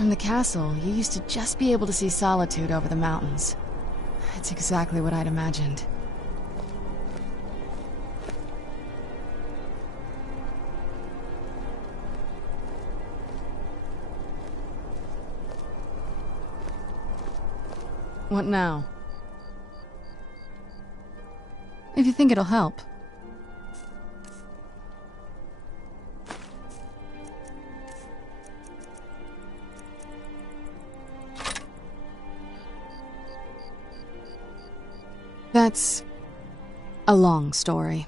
from the castle, you used to just be able to see Solitude over the mountains. It's exactly what I'd imagined. What now? If you think it'll help. That's a long story.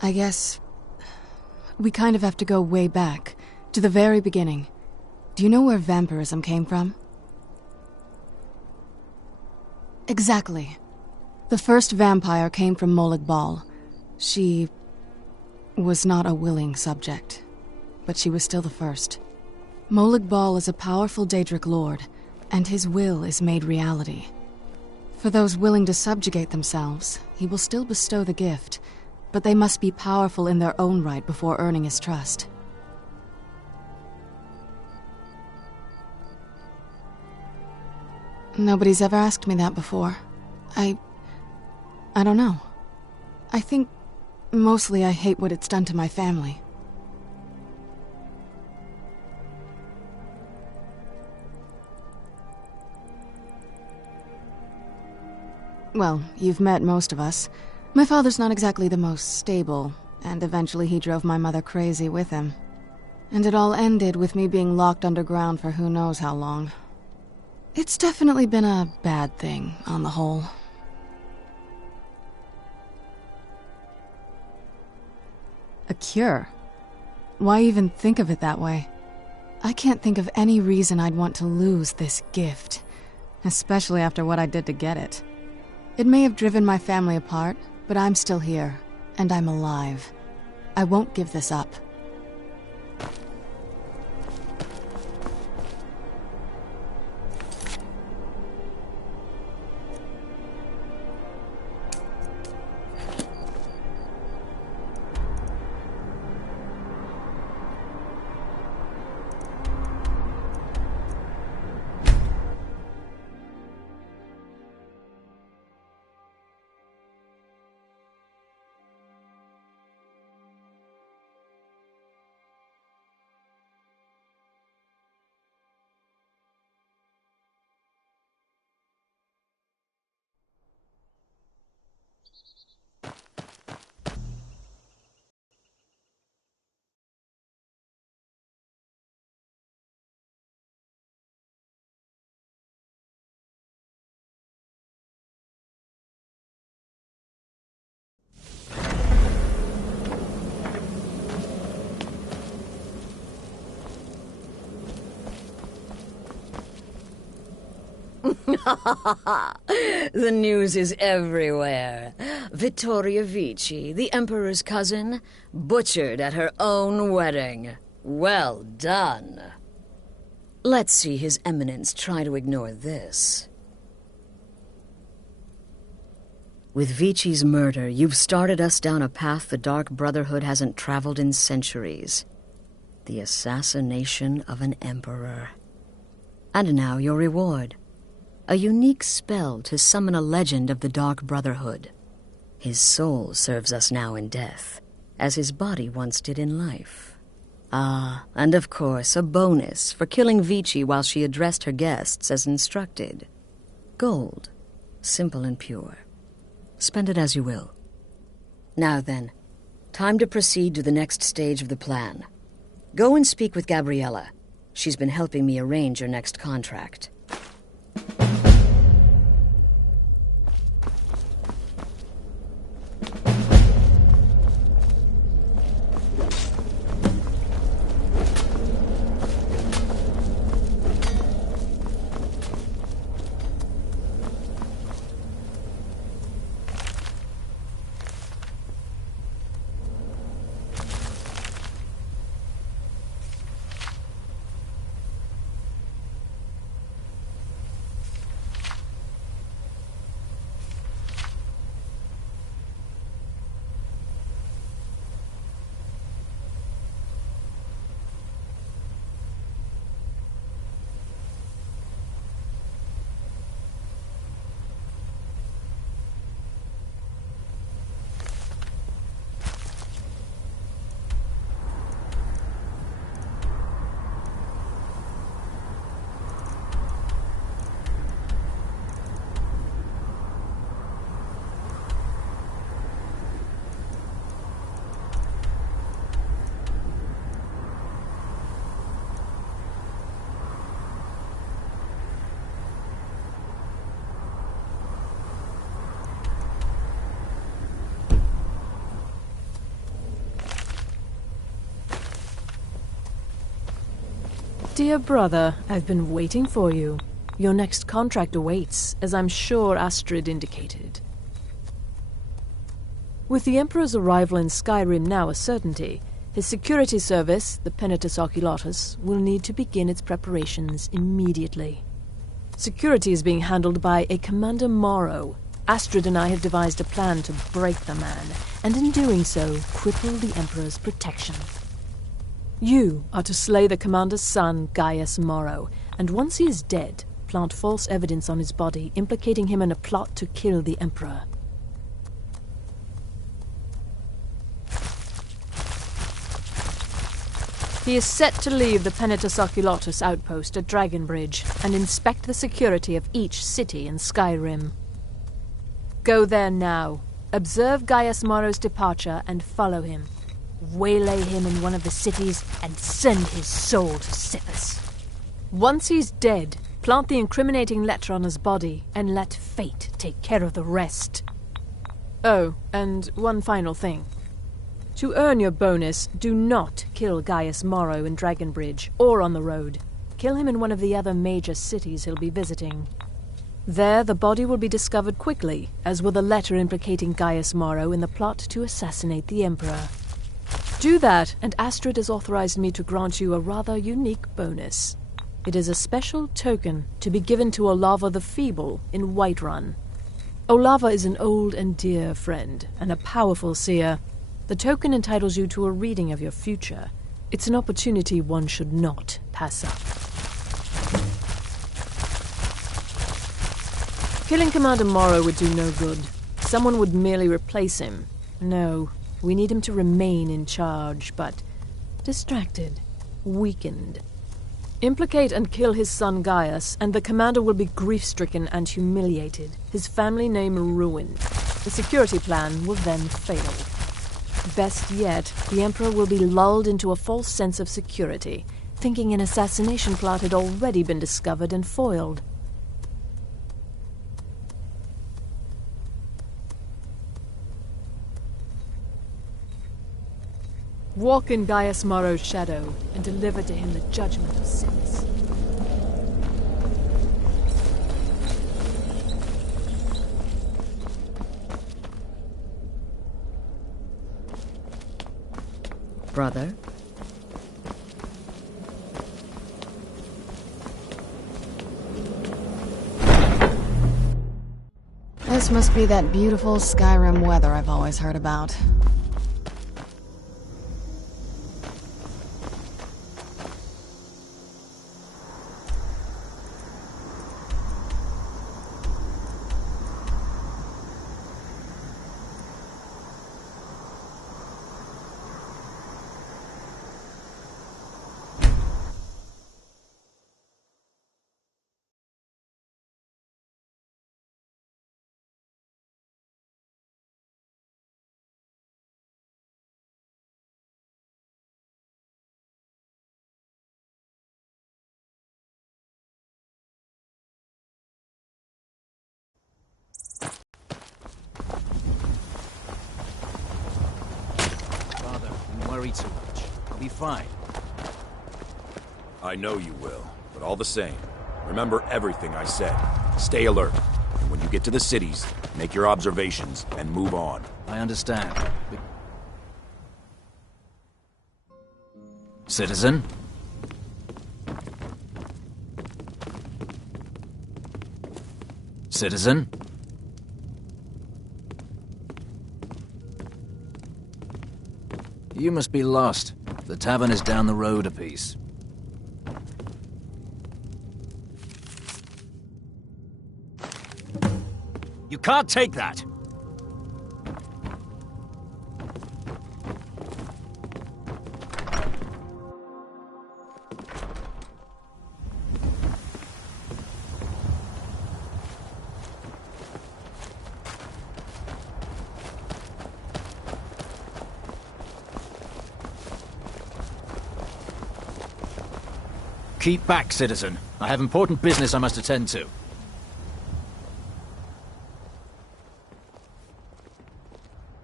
I guess we kind of have to go way back, to the very beginning. Do you know where vampirism came from? Exactly. The first vampire came from Molag Bal. She was not a willing subject, but she was still the first. Molag Bal is a powerful Daedric lord, and his will is made reality. For those willing to subjugate themselves, he will still bestow the gift, but they must be powerful in their own right before earning his trust. Nobody's ever asked me that before. I don't know. I think mostly I hate what it's done to my family. Well, you've met most of us. My father's not exactly the most stable, and eventually he drove my mother crazy with him. And it all ended with me being locked underground for who knows how long. It's definitely been a bad thing, on the whole. A cure? Why even think of it that way? I can't think of any reason I'd want to lose this gift, especially after what I did to get it. It may have driven my family apart, but I'm still here, and I'm alive. I won't give this up. The news is everywhere. Vittoria Vici, the Emperor's cousin, butchered at her own wedding. Well done. Let's see His Eminence try to ignore this. With Vici's murder, you've started us down a path the Dark Brotherhood hasn't traveled in centuries. The assassination of an emperor. And now your reward. A unique spell to summon a legend of the Dark Brotherhood. His soul serves us now in death, as his body once did in life. Ah, and of course, a bonus for killing Vici while she addressed her guests as instructed. Gold, simple and pure. Spend it as you will. Now then, time to proceed to the next stage of the plan. Go and speak with Gabriella. She's been helping me arrange your next contract. Dear brother, I've been waiting for you. Your next contract awaits, as I'm sure Astrid indicated. With the Emperor's arrival in Skyrim now a certainty, his security service, the Penitus Oculatus, will need to begin its preparations immediately. Security is being handled by a Commander Morrow. Astrid and I have devised a plan to break the man, and in doing so, cripple the Emperor's protection. You are to slay the Commander's son, Gaius Morrow, and once he is dead, plant false evidence on his body, implicating him in a plot to kill the Emperor. He is set to leave the Penitus Oculatus outpost at Dragonbridge and inspect the security of each city in Skyrim. Go there now, observe Gaius Morrow's departure and follow him. Waylay him in one of the cities and send his soul to Sippus. Once he's dead, plant the incriminating letter on his body and let fate take care of the rest. Oh, and one final thing. To earn your bonus, do not kill Gaius Morrow in Dragonbridge or on the road. Kill him in one of the other major cities he'll be visiting. There, the body will be discovered quickly, as will the letter implicating Gaius Morrow in the plot to assassinate the Emperor. Do that, and Astrid has authorized me to grant you a rather unique bonus. It is a special token to be given to Olava the Feeble in Whiterun. Olava is an old and dear friend, and a powerful seer. The token entitles you to a reading of your future. It's an opportunity one should not pass up. Killing Commander Morrow would do no good. Someone would merely replace him. No, we need him to remain in charge, but distracted, weakened. Implicate and kill his son Gaius, and the commander will be grief-stricken and humiliated, his family name ruined. The security plan will then fail. Best yet, the Emperor will be lulled into a false sense of security, thinking an assassination plot had already been discovered and foiled. Walk in Gaius Morrow's shadow and deliver to him the judgment of sins. Brother? This must be that beautiful Skyrim weather I've always heard about. Worry too much. I'll be fine. I know you will, but all the same, remember everything I said. Stay alert, and when you get to the cities, make your observations and move on. I understand. Citizen? Citizen? You must be lost. The tavern is down the road a piece. You can't take that! Keep back, citizen. I have important business I must attend to.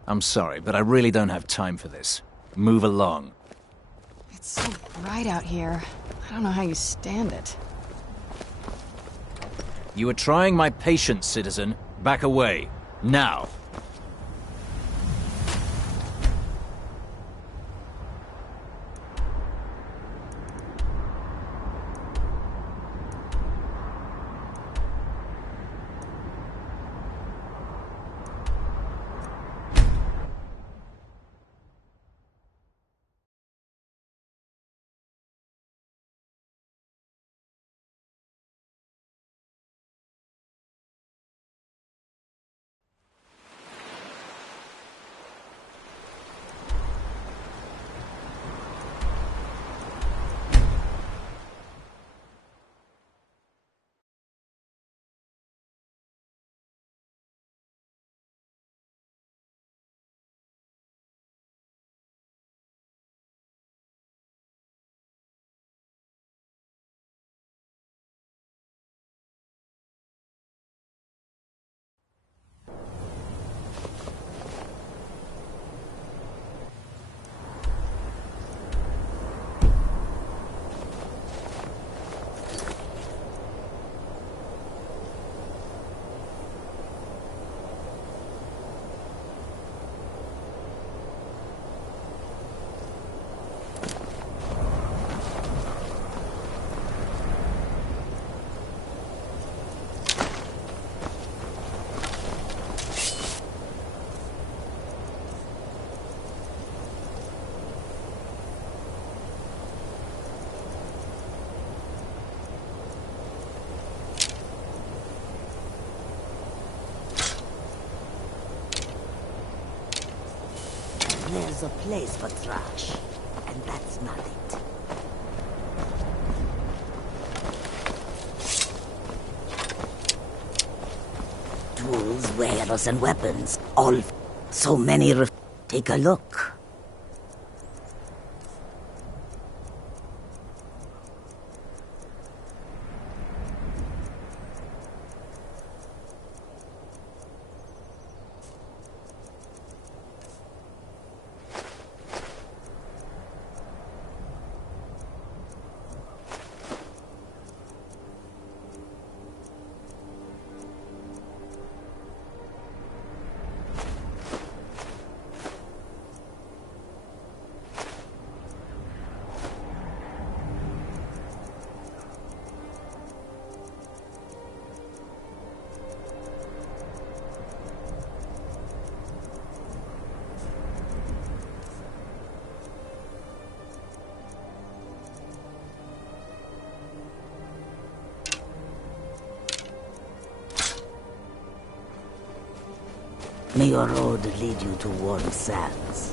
I'm sorry, but I really don't have time for this. Move along. It's so bright out here. I don't know how you stand it. You are trying my patience, citizen. Back away. Now. There's a place for trash, and that's not it. Tools, wares, and weapons. All so many. Take a look. May your road lead you to warm sands.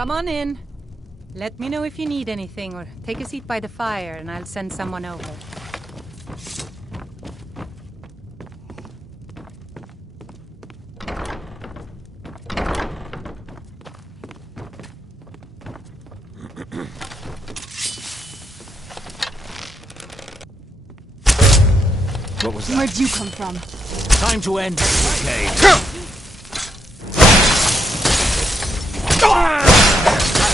Come on in. Let me know if you need anything, or take a seat by the fire and I'll send someone over. What was that? Where'd you come from? Time to end. Okay.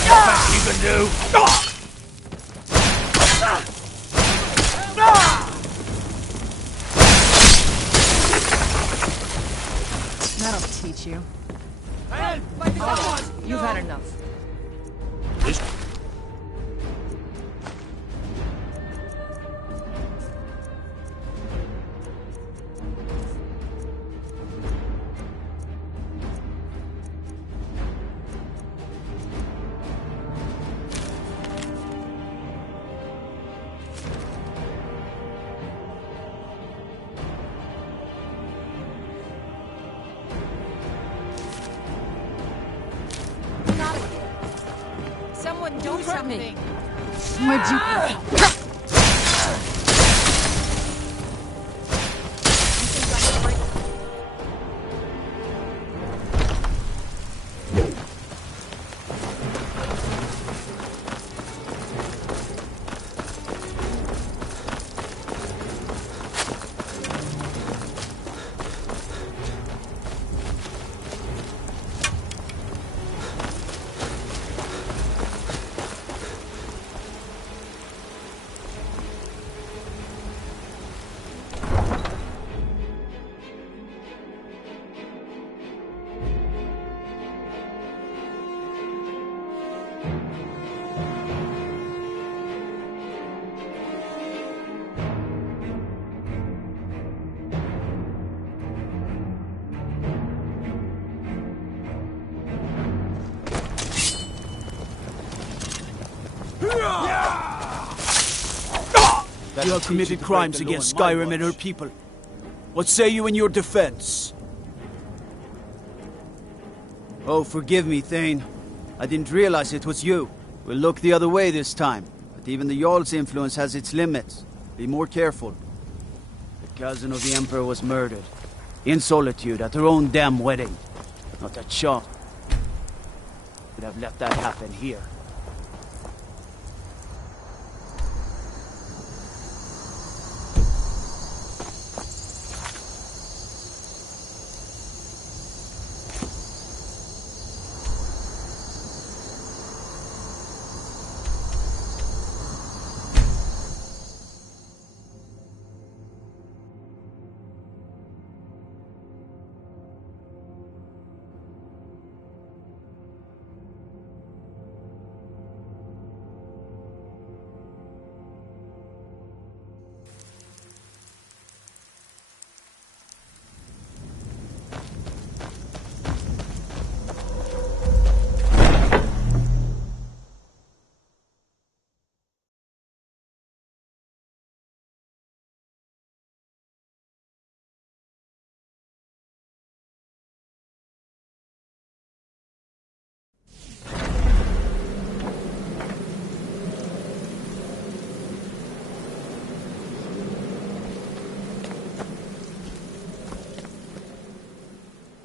Best you can do. That'll teach you. You've had enough. This Someone do something! Where'd you come from? You have committed crimes against Skyrim and her people. What say you in your defense? Oh, forgive me, Thane. I didn't realize it was you. We'll look the other way this time. But even the Jarl's influence has its limits. Be more careful. The cousin of the Emperor was murdered. In solitude, at her own damn wedding. Not a chance. Could have let that happen here.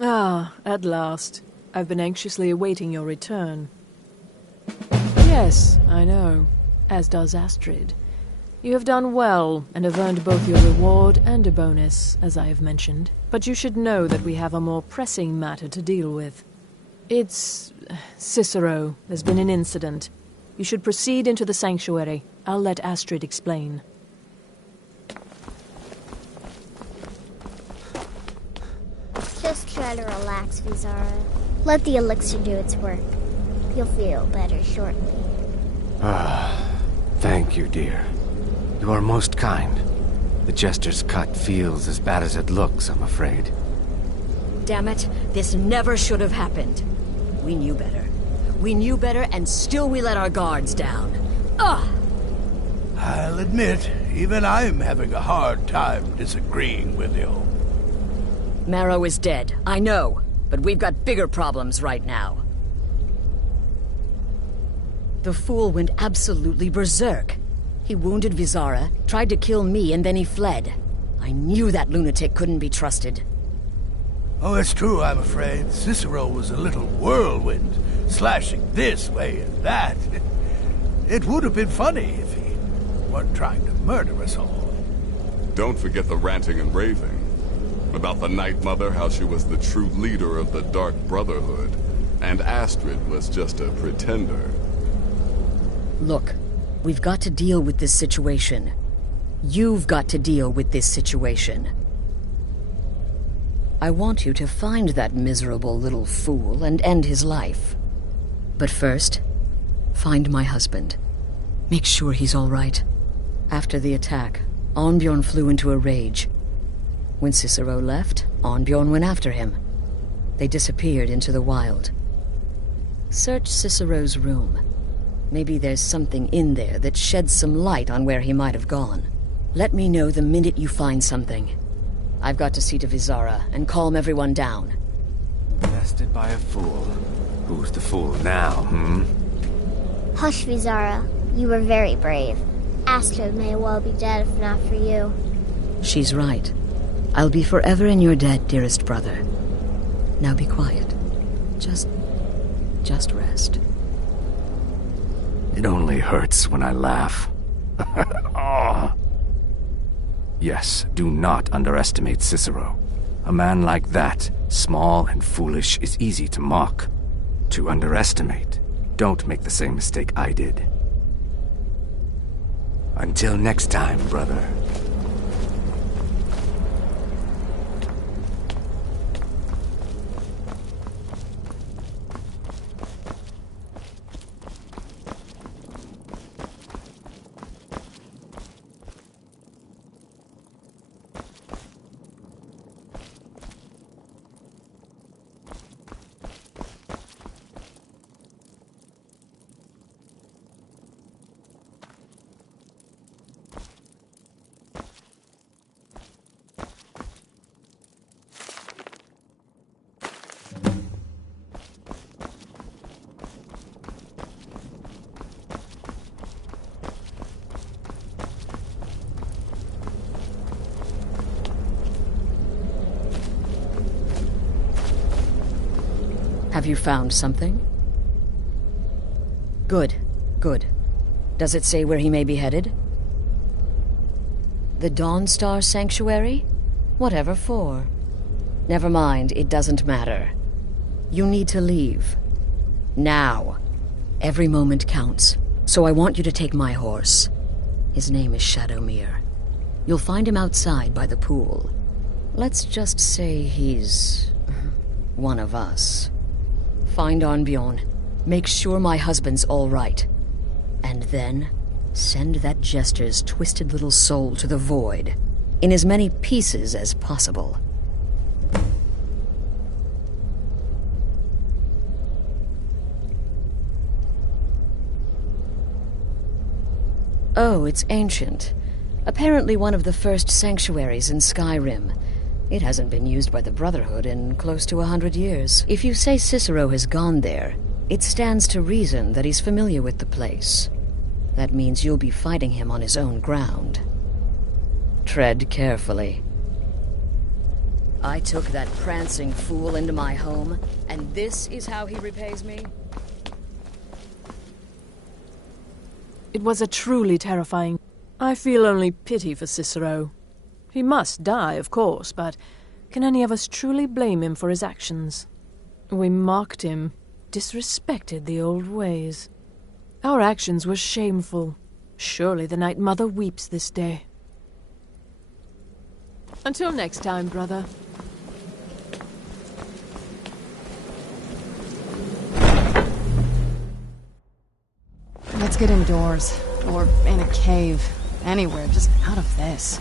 Ah, at last. I've been anxiously awaiting your return. Yes, I know. As does Astrid. You have done well, and have earned both your reward and a bonus, as I have mentioned. But you should know that we have a more pressing matter to deal with. It's... Cicero. There's been an incident. You should proceed into the sanctuary. I'll let Astrid explain. Just try to relax, Vizara. Let the elixir do its work. You'll feel better shortly. Ah, thank you, dear. You are most kind. The Jester's cut feels as bad as it looks, I'm afraid. Damn it, this never should have happened. We knew better. We knew better, and still we let our guards down. Ugh! I'll admit, even I'm having a hard time disagreeing with you. Marrow is dead, I know, but we've got bigger problems right now. The fool went absolutely berserk. He wounded Vizara, tried to kill me, and then he fled. I knew that lunatic couldn't be trusted. Oh, it's true, I'm afraid. Cicero was a little whirlwind, slashing this way and that. It would have been funny if he weren't trying to murder us all. Don't forget the ranting and raving. About the Night Mother, how she was the true leader of the Dark Brotherhood, and Astrid was just a pretender. Look, we've got to deal with this situation. You've got to deal with this situation. I want you to find that miserable little fool and end his life. But first, find my husband. Make sure he's all right. After the attack, Arnbjorn flew into a rage. When Cicero left, Arnbjorn went after him. They disappeared into the wild. Search Cicero's room. Maybe there's something in there that sheds some light on where he might have gone. Let me know the minute you find something. I've got to see to Vizara and calm everyone down. Bested by a fool. Who's the fool now, Hush, Vizara. You were very brave. Astrid may well be dead if not for you. She's right. I'll be forever in your debt, dearest brother. Now be quiet. Just rest. It only hurts when I laugh. Oh. Yes, do not underestimate Cicero. A man like that, small and foolish, is easy to mock. To underestimate. Don't make the same mistake I did. Until next time, brother. Have you found something? Good, good. Does it say where he may be headed? The Dawnstar Sanctuary? Whatever for. Never mind, it doesn't matter. You need to leave. Now. Every moment counts, so I want you to take my horse. His name is Shadowmere. You'll find him outside by the pool. Let's just say he's one of us. Find Arnbjorn. Make sure my husband's all right. And then, send that jester's twisted little soul to the void, in as many pieces as possible. Oh, it's ancient. Apparently one of the first sanctuaries in Skyrim. It hasn't been used by the Brotherhood in close to 100 years. If you say Cicero has gone there, it stands to reason that he's familiar with the place. That means you'll be fighting him on his own ground. Tread carefully. I took that prancing fool into my home, and this is how he repays me? It was a truly terrifying... I feel only pity for Cicero. He must die, of course, but can any of us truly blame him for his actions? We mocked him, disrespected the old ways. Our actions were shameful. Surely the Night Mother weeps this day. Until next time, brother. Let's get indoors. Or in a cave. Anywhere, just out of this.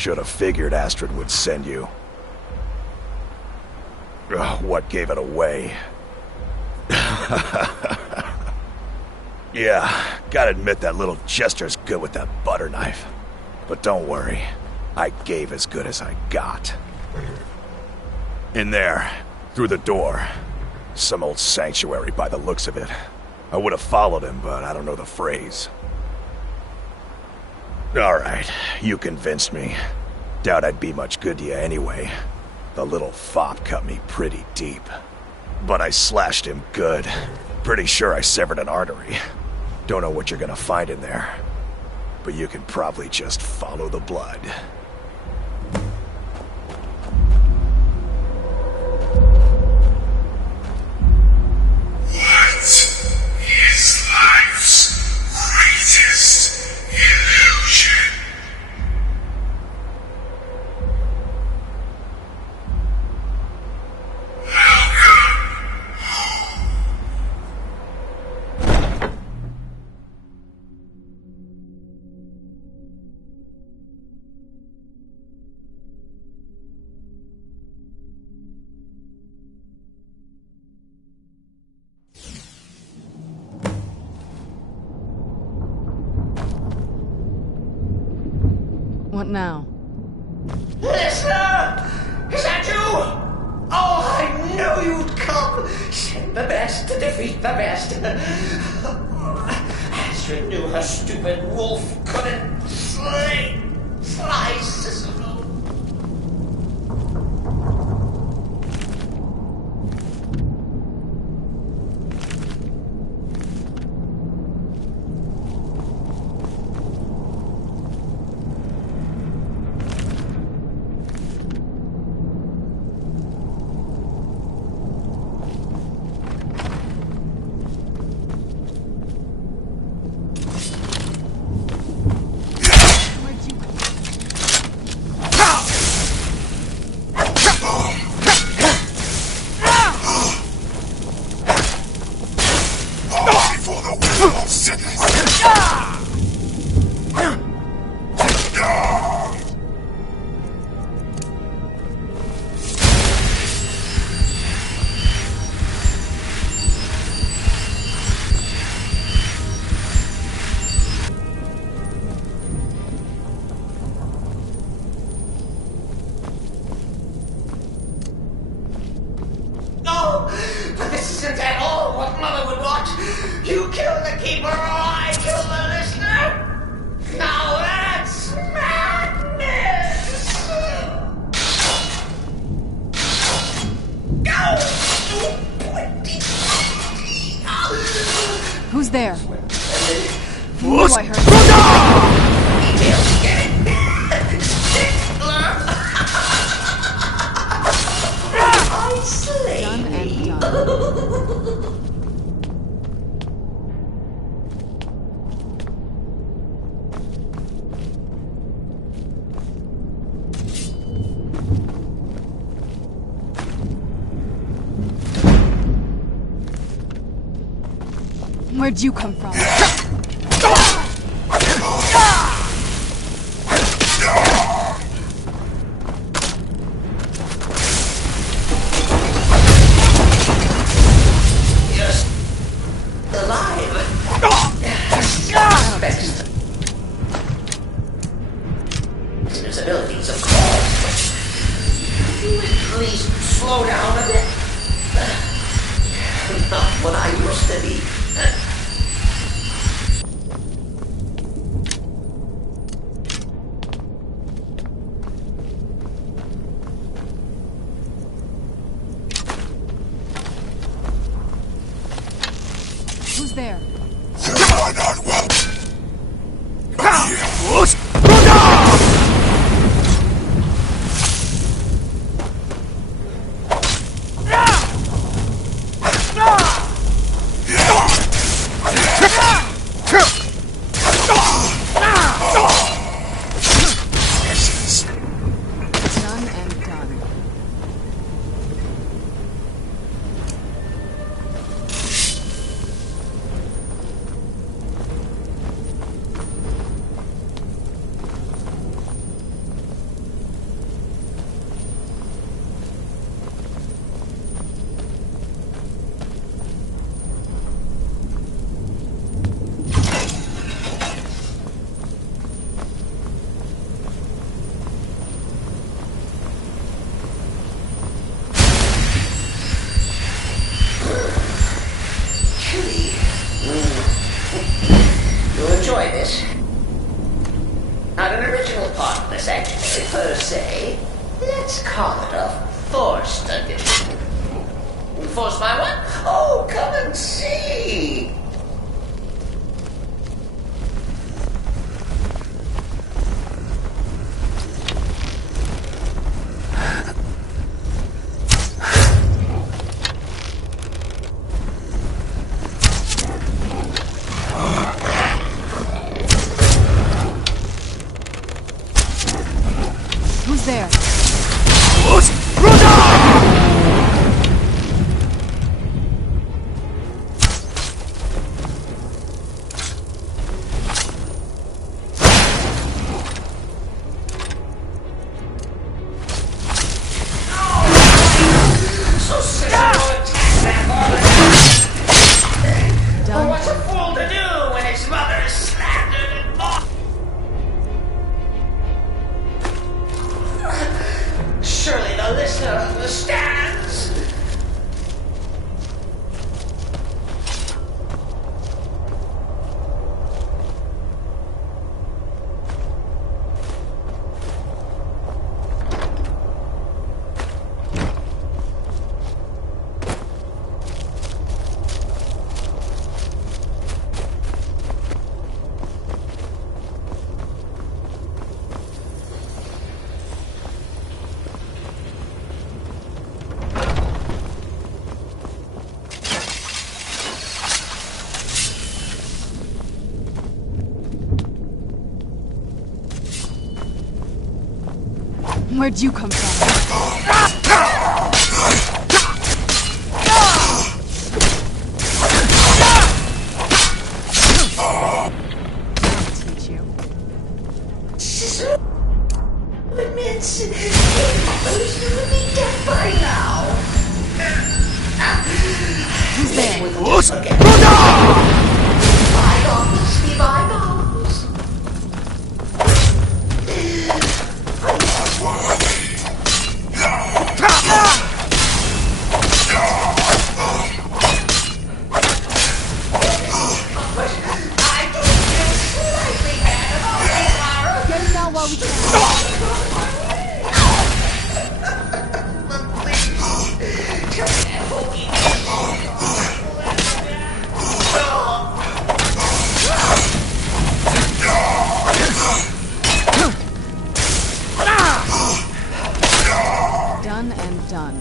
Should have figured Astrid would send you. Ugh, what gave it away? Yeah, gotta admit that little gesture's good with that butter knife. But don't worry, I gave as good as I got. In there, through the door. Some old sanctuary by the looks of it. I would have followed him, but I don't know the phrase. Alright, you convinced me. Doubt I'd be much good to you anyway. The little fop cut me pretty deep. But I slashed him good. Pretty sure I severed an artery. Don't know what you're gonna find in there. But you can probably just follow the blood. What is life's greatest illusion? What now? Listener! Is that you? Oh, I knew you'd come! Send the best to defeat the best. Astrid knew her stupid wolf couldn't slay Cicero. But this isn't at all what Mother would want. You kill the keeper or I kill the listener. Now that's madness. Who's there? Ooh, I heard. Done and done. Where'd you come from? His abilities, of course. Please slow down a bit. Not what I used to be. You'll enjoy this. Not an original part of this activity per se. Let's call it a forced addition. Forced by what? Oh, come and see! Who's there? What's a fool to do when his mother is slandered and mocked? Surely the listener understands. Where'd you come from? Admits he would be dead by now. Who's there? Bygones be bygones. I do feel slightly bad about it, Lara. Get him down while we can. Done and done.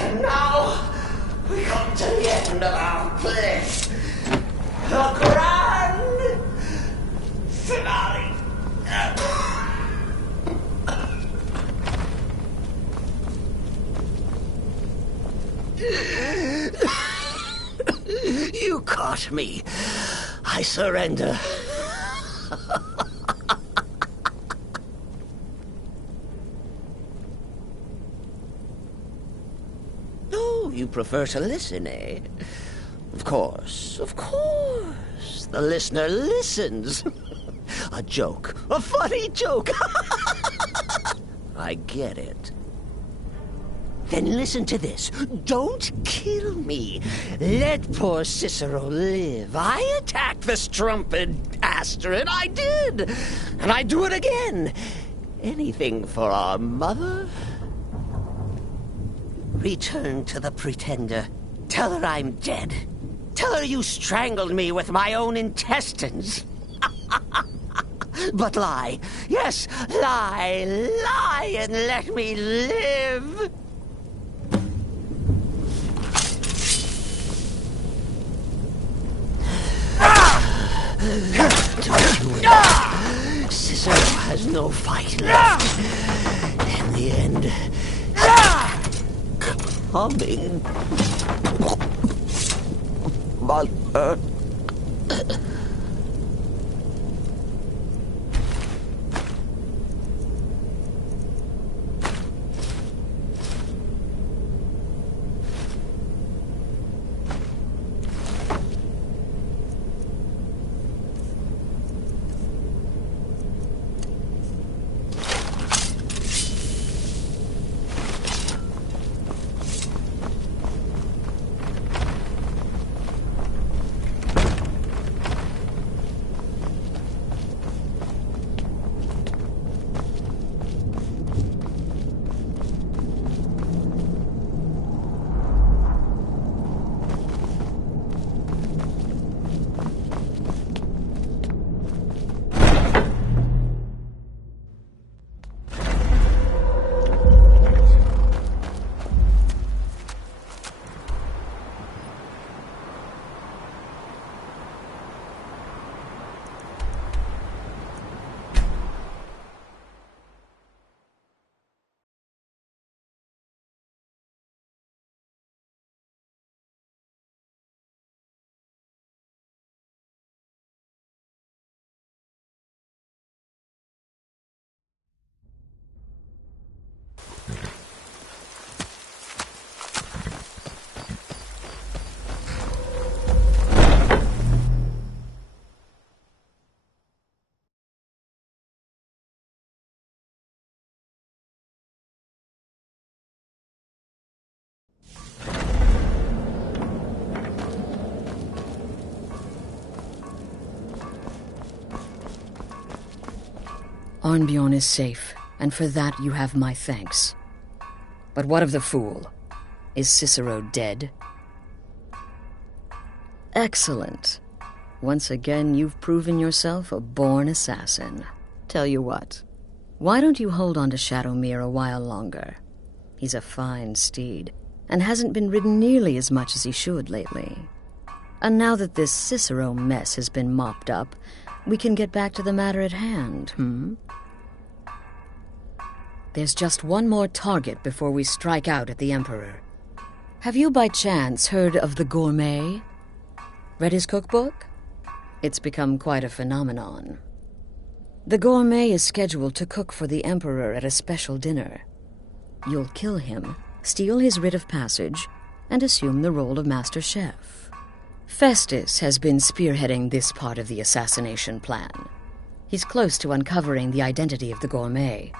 And now we come to the end of our play. The grand finale. You caught me. I surrender. Oh, you prefer to listen, eh? Of course, of course. The listener listens. A joke. A funny joke. I get it. Then listen to this. Don't kill me. Let poor Cicero live. I attacked the strumpet Astrid. I did. And I do it again. Anything for our mother? Return to the Pretender. Tell her I'm dead. Tell her you strangled me with my own intestines. But lie. Yes, lie. Lie and let me live. Don't do it. Cicero has no fight left. In the end, coming. Arnbjorn is safe, and for that you have my thanks. But what of the fool? Is Cicero dead? Excellent. Once again, you've proven yourself a born assassin. Tell you what, why don't you hold on to Shadowmere a while longer? He's a fine steed, and hasn't been ridden nearly as much as he should lately. And now that this Cicero mess has been mopped up, we can get back to the matter at hand, There's just one more target before we strike out at the Emperor. Have you by chance heard of the Gourmet? Read his cookbook? It's become quite a phenomenon. The Gourmet is scheduled to cook for the Emperor at a special dinner. You'll kill him, steal his writ of passage, and assume the role of Master Chef. Festus has been spearheading this part of the assassination plan. He's close to uncovering the identity of the Gourmet.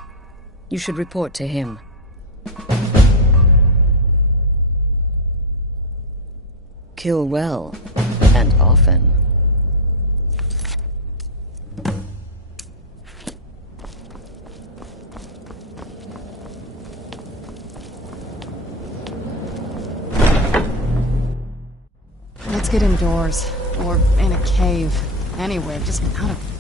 You should report to him. Kill well, and often. Let's get indoors, or in a cave, anywhere, just out of...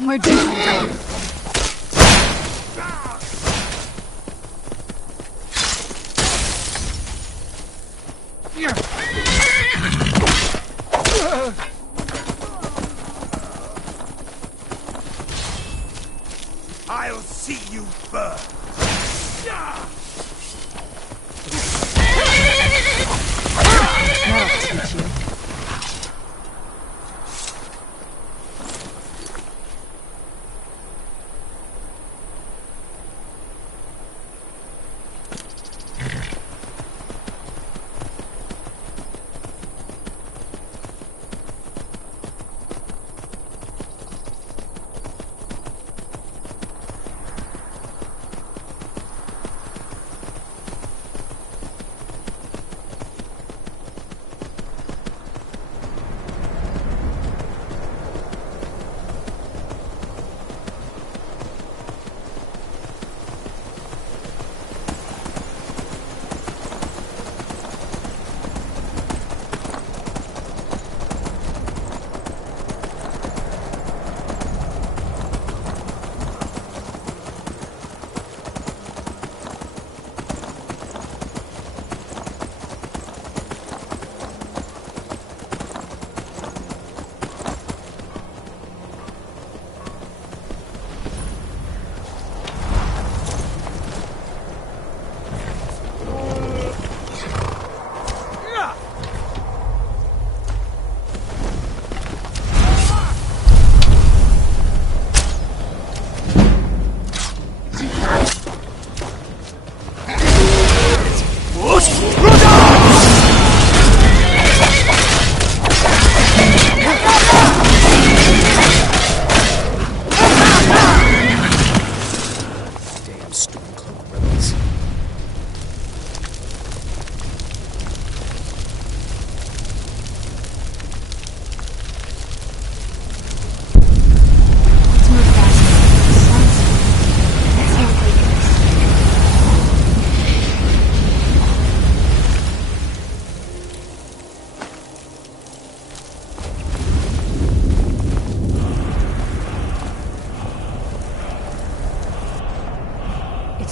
We're doing I'll see you burn. That'll teach you.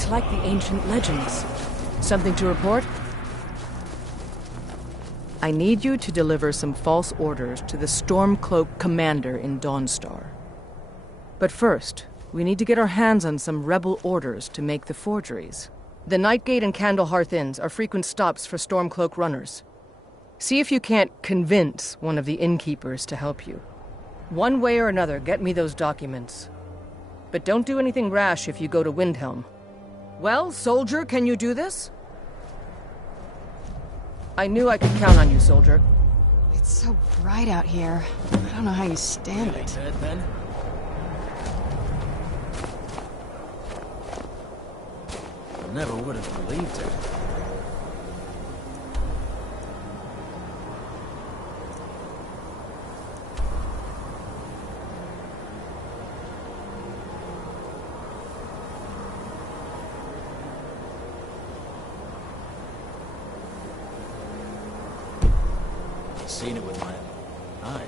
It's like the ancient legends. Something to report? I need you to deliver some false orders to the Stormcloak commander in Dawnstar. But first, we need to get our hands on some rebel orders to make the forgeries. The Nightgate and Candlehearth Inns are frequent stops for Stormcloak runners. See if you can't convince one of the innkeepers to help you. One way or another, get me those documents. But don't do anything rash if you go to Windhelm. Well, soldier, can you do this? I knew I could count on you, soldier. It's so bright out here. I don't know how you stand it. Then? I never would have believed it. Seen it with my eyes.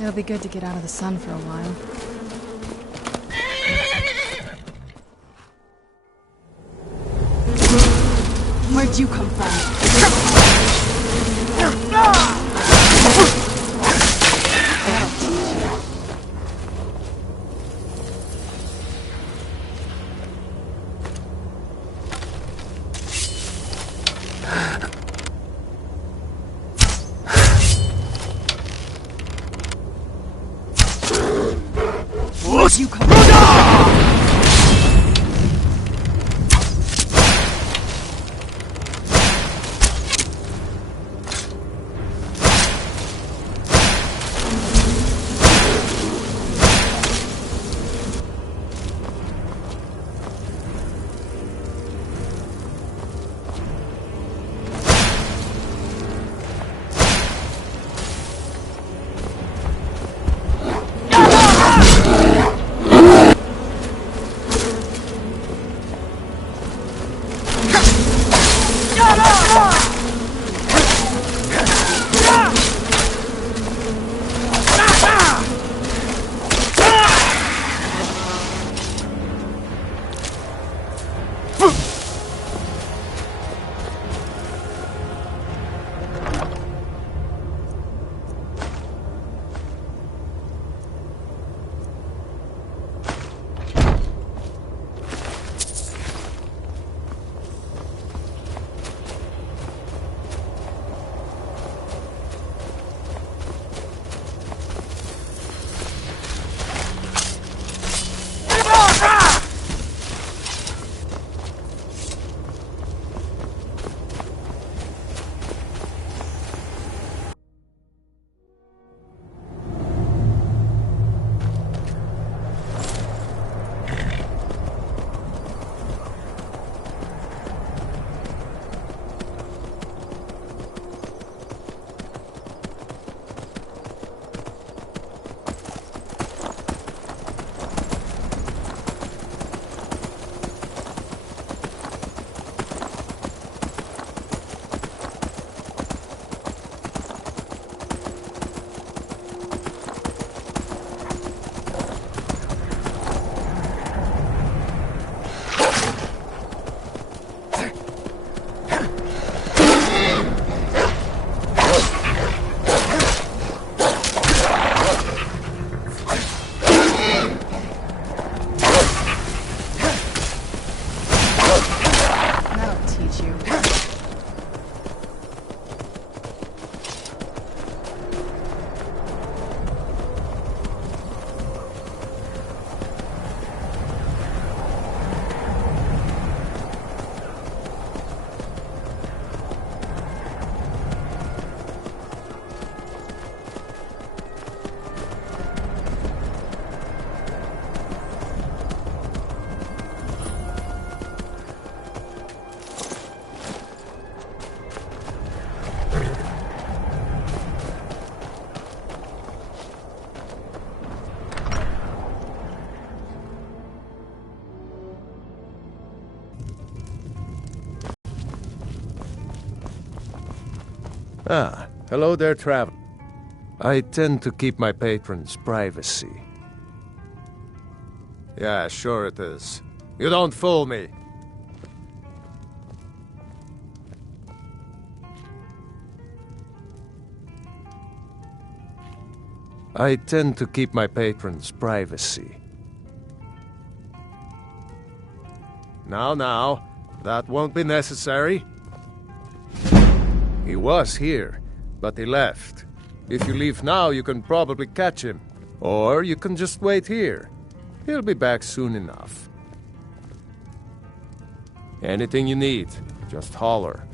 It'll be good to get out of the sun for a while. Where'd you come from? You come Ah, hello there, traveler. I tend to keep my patrons' privacy. Yeah, sure it is. You don't fool me. I tend to keep my patrons' privacy. Now, that won't be necessary. He was here, but he left. If you leave now, you can probably catch him. Or you can just wait here. He'll be back soon enough. Anything you need, just holler.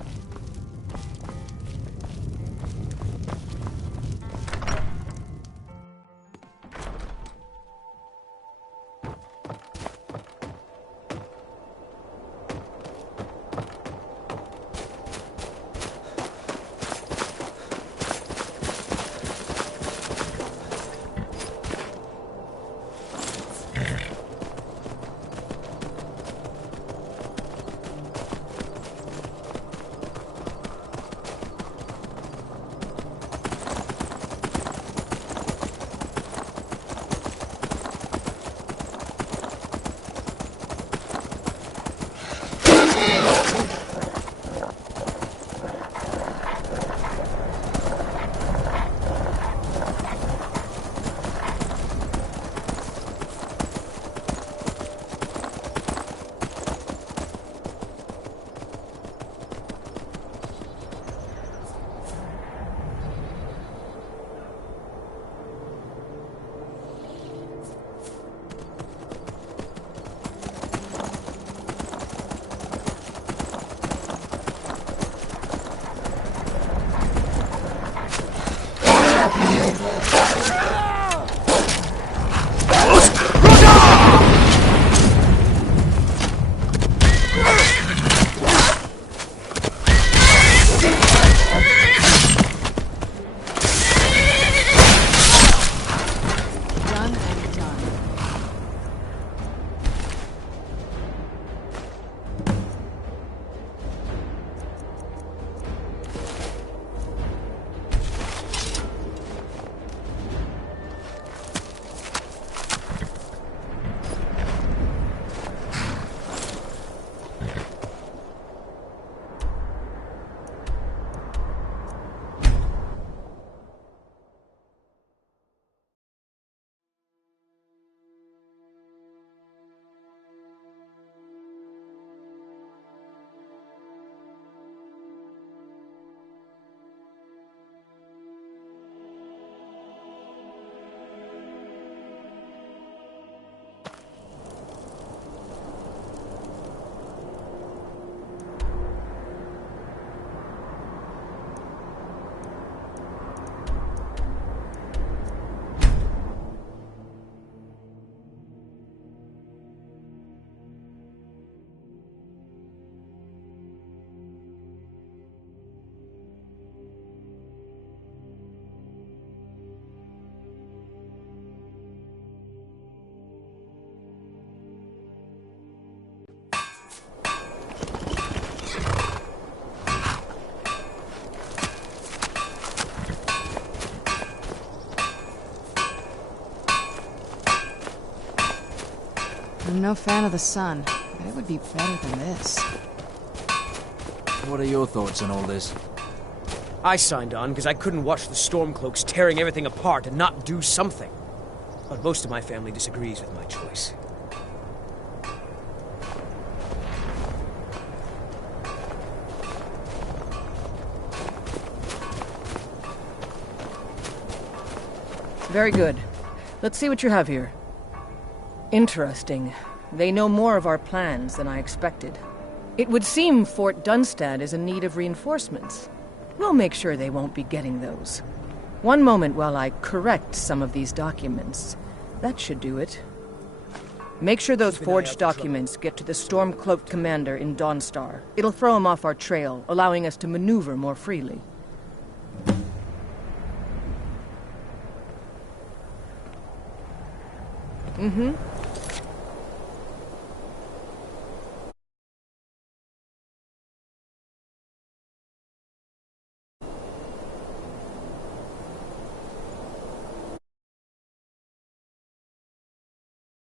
I'm no fan of the sun, but it would be better than this. What are your thoughts on all this? I signed on because I couldn't watch the Stormcloaks tearing everything apart and not do something. But most of my family disagrees with my choice. Very good. Let's see what you have here. Interesting. They know more of our plans than I expected. It would seem Fort Dunstad is in need of reinforcements. We'll make sure they won't be getting those. One moment while I correct some of these documents. That should do it. Make sure those forged documents get to the Stormcloaked commander in Dawnstar. It'll throw him off our trail, allowing us to maneuver more freely. Mm-hmm.